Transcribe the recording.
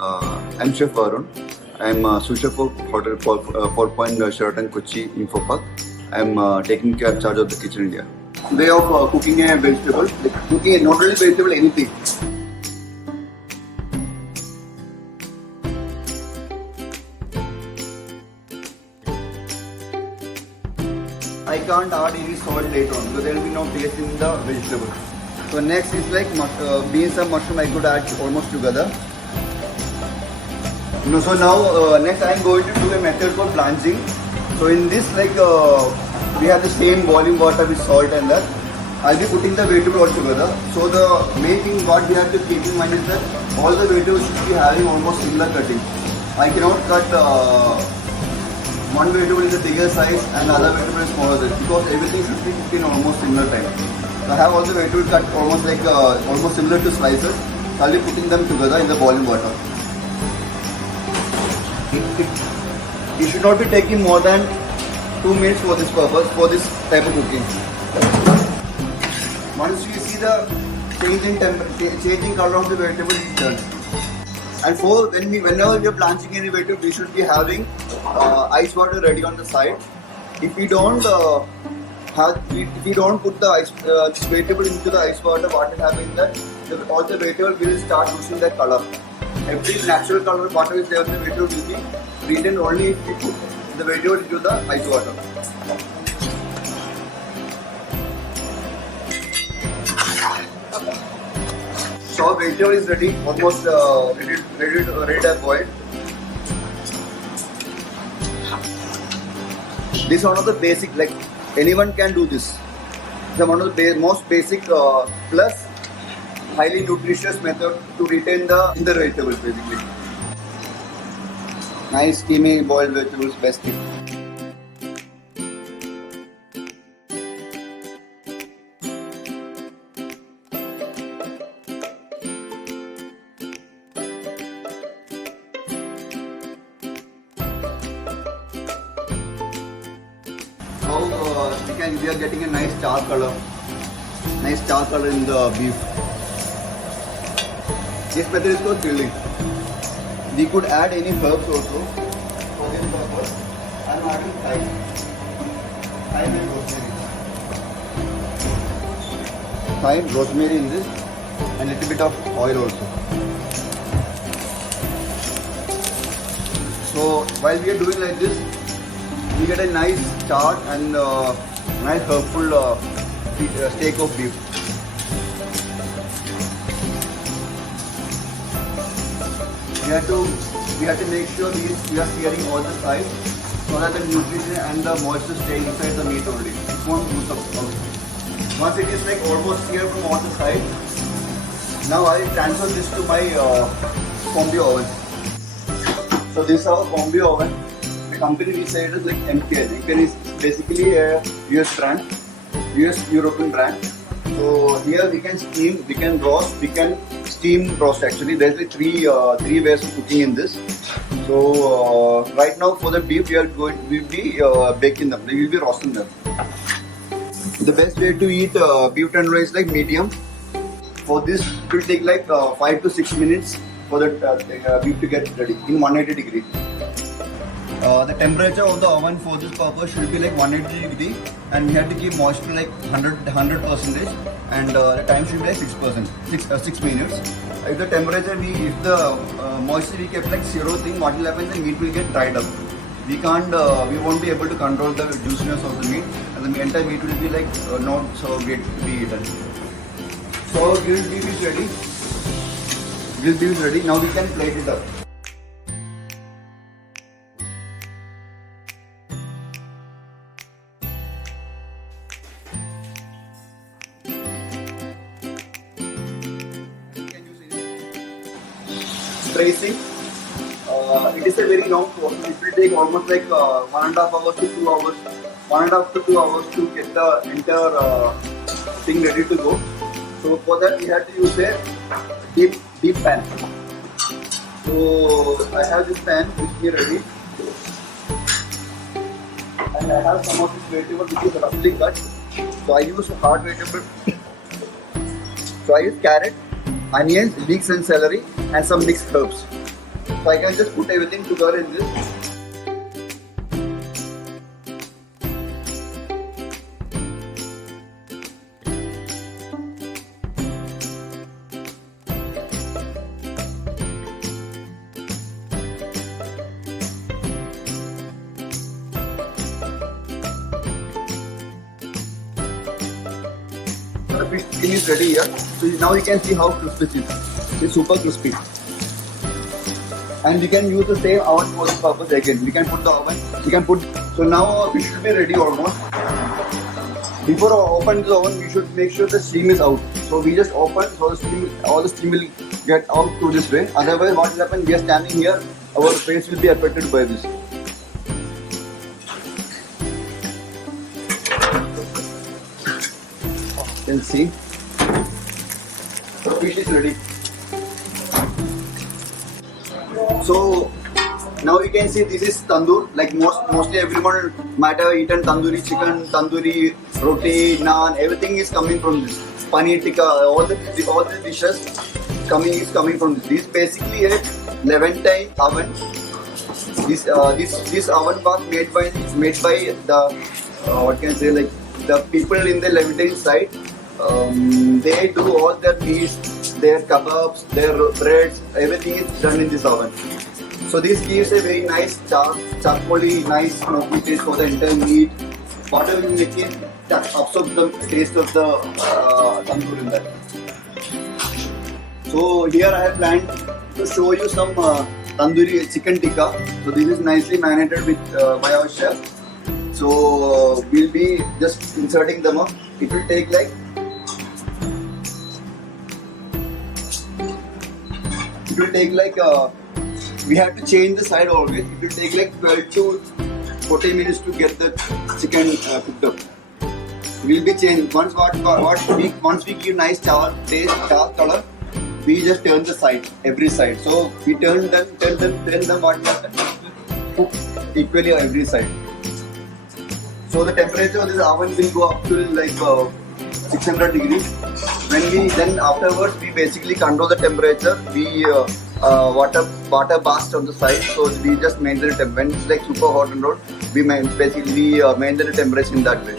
I'm Chef Varun. I'm sous chef of Hotel 4 Point Sheraton Kochi Info Park. I'm taking charge of the kitchen here. Way of cooking a vegetable, cooking a not only vegetable, anything. I can't add any salt later on because there will be no taste in the vegetable. So next is like beans and mushroom I could add almost together. So now next I am going to do a method called blanching. So in this we have the same boiling water with salt and that. I'll be putting the vegetable all together. So the main thing what we have to keep in mind is that all the vegetables should be having almost similar cutting. I cannot cut one vegetable is a bigger size and other vegetable is smaller size because everything should be cooked in almost similar time. So I have all the vegetables cut almost almost similar to slices. So I'll be putting them together in the boiling water. It should not be taking more than 2 minutes for this purpose, for this type of cooking. Once you see the changing color of the vegetable, it's done. And whenever we are blanching any vegetable, we should be having ice water ready on the side. If we don't put the vegetable into the ice water, what will happen is that all the vegetable will start losing their color. Every natural color water is there in the vegetable will be retained only if we put the vegetable into the ice water. So vegetable is ready, almost ready to boil. This is one of the basic, like anyone can do this. It's one of the most basic plus highly nutritious method to retain the vegetables basically. Nice steamy boiled vegetables, best thing. We are getting a nice dark color in the beef. This method is called grilling. We could add any herbs also for this purpose. I am adding thyme and rosemary. Thyme, rosemary in this, and a little bit of oil also. So while we are doing like this, we get a nice char and nice herbful steak of beef. We have to make sure we are searing all the sides so that the nutrition and the moisture stay inside the meat only. It won't lose up. Once it is like almost seared from all the sides, now I will transfer this to my combi oven. So this is our combi oven. The company we say it is like MPN. MPN is basically a US brand, US European brand. So here we can steam, we can roast, we can steam roast actually. There's like three ways of cooking in this. So right now for the beef we'll be baking them, we will be roasting them. The best way to eat beef tandoori is like medium. For this it will take like 5 to 6 minutes for the beef to get ready in 180 degree. The temperature of the oven for this purpose should be like 180 degree, and we have to keep moisture like 100%, and the time should be like 6 minutes. If the temperature if the moisture we kept like 0 thing, what will happen? The meat will get dried up. We won't be able to control the juiciness of the meat, and the entire meat will be like not so great to be eaten. So grilled beef is ready. Grilled beef is ready. Now we can plate it up. Tracing. It is a very long process. It will take almost like 1.5 hours to 2 hours. 1.5 to 2 hours to get the entire thing ready to go. So for that we have to use a deep pan. So I have this pan which is ready, and I have some of this vegetable which is roughly cut. So I use hard vegetable. So I use carrot, onions, leeks and celery, and some mixed herbs. So I can just put everything together in this. The fish skin is ready here. So now you can see how crispy it is. It's super crispy. And we can use the same oven for this purpose again. We can put the oven. We can put. So now our fish should be ready almost. Before I open the oven, we should make sure the steam is out. So we just open, so the steam, all the steam will get out through this way. Otherwise, what will happen? We are standing here. Our face will be affected by this. You can see the fish is ready. So now you can see this is tandoor. Like mostly everyone might have eaten tandoori chicken, tandoori roti, naan. Everything is coming from this. Paneer tikka, all the dishes coming from this. This is basically a Levantine oven. This oven was made by the what can I say, like the people in the Levantine side. They do all their meats, their kebabs, their breads, everything is done in this oven. So this gives a very nice charcoaly, nice smoky taste for the entire meat. Whatever you make it, that absorbs the taste of the tandoor in that. So here I have planned to show you some tandoori chicken tikka. So this is nicely marinated by our chef. So we'll be just inserting them up. It will take like we have to change the side always. It will take like 12 to 40 minutes to get the chicken cooked up. We'll be changing once we give nice char color. We just turn the side, every side. So we turn them. What happens? Cook equally on every side. So the temperature of this oven will go up to like 600 degrees. Then afterwards we basically control the temperature. We water baths on the side, so we just maintain the temperature. When it's like super hot and hot, we maintain the temperature in that way.